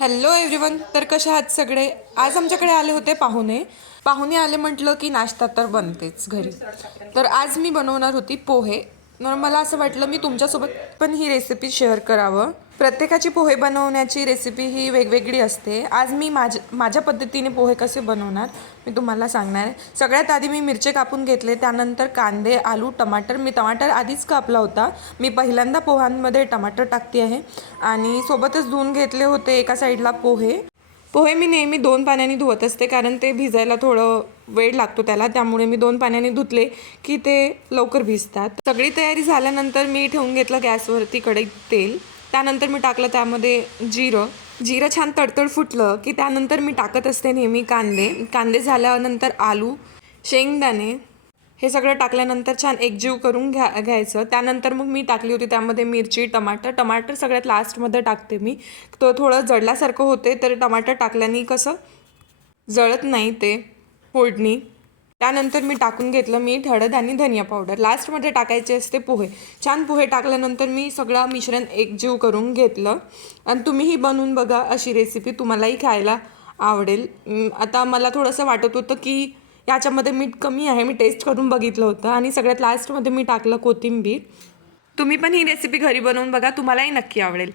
Hello everyone. तर कशा आहात सगळे. आज आमच्याकडे आले होते पाहुणे. पाहुणे आले म्हटलं की नाश्ता तर बनतेच घरी. तर आज मी बनवणार होती पोहे. तर मला असं वाटलं मी तुमच्यासोबत पण ही रेसिपी शेअर करावं. प्रत्येकाची पोहे बनवण्याची रेसिपी ही वेगवेगळी असते. आज मी माझ्या पद्धतीने पोहे कसे बनवणार मी तुम्हाला सांगणार आहे. सगळ्यात आधी मी मिरचे कापून घेतले, त्यानंतर कांदे, आलू, टमाटर. मी टमाटर आधीच कापला होता. मी पहिल्यांदा पोह्यांमध्ये टमाटर टाकते आहे आणि सोबतच धुवून घेतले होते एका साईडला पोहे. पोहे मी नेहमी 2 पाण्याने धुवत असते, कारण ते भिजायला थोडं वेळ लागतो त्याला. त्यामुळे मी 2 पाण्याने धुतले की ते लवकर भिजतात. सगळी तयारी झाल्यानंतर मी ठेवून घेतलं गॅसवरती कढईत तेल. त्यानंतर मी टाकलं त्यामध्ये जिरं छान तडतड फुटलं की त्यानंतर मी टाकत असते नेहमी कांदे झाल्यानंतर आलू, शेंगदाणे हे सगळं टाकल्यानंतर छान एकजीव करून घ्यायचं. त्यानंतर मग मी टाकली होती त्यामध्ये मिरची, टमाटर सगळ्यात लास्टमध्ये टाकते मी. तो थोडं जळल्यासारखं होते, तर टमाटर टाकल्याने कसं जळत नाही ते फोडणी. त्यानंतर मी टाकून घेतलं मीठ, हळद आणि धनिया पावडर. लास्टमध्ये टाकायचे असते पोहे. छान पोहे टाकल्यानंतर मी सगळं मिश्रण एकजीव करून घेतलं. आणि तुम्हीही बनवून बघा अशी रेसिपी, तुम्हालाही खायला आवडेल. आता मला थोडंसं वाटत होतं की याच्यामध्ये मीठ कमी आहे. मी टेस्ट करून बघितलं होतं आणि सगळ्यात लास्टमध्ये मी टाकलं कोथिंबीर. तुम्ही पण ही रेसिपी घरी बनवून बघा, तुम्हालाही नक्की आवडेल.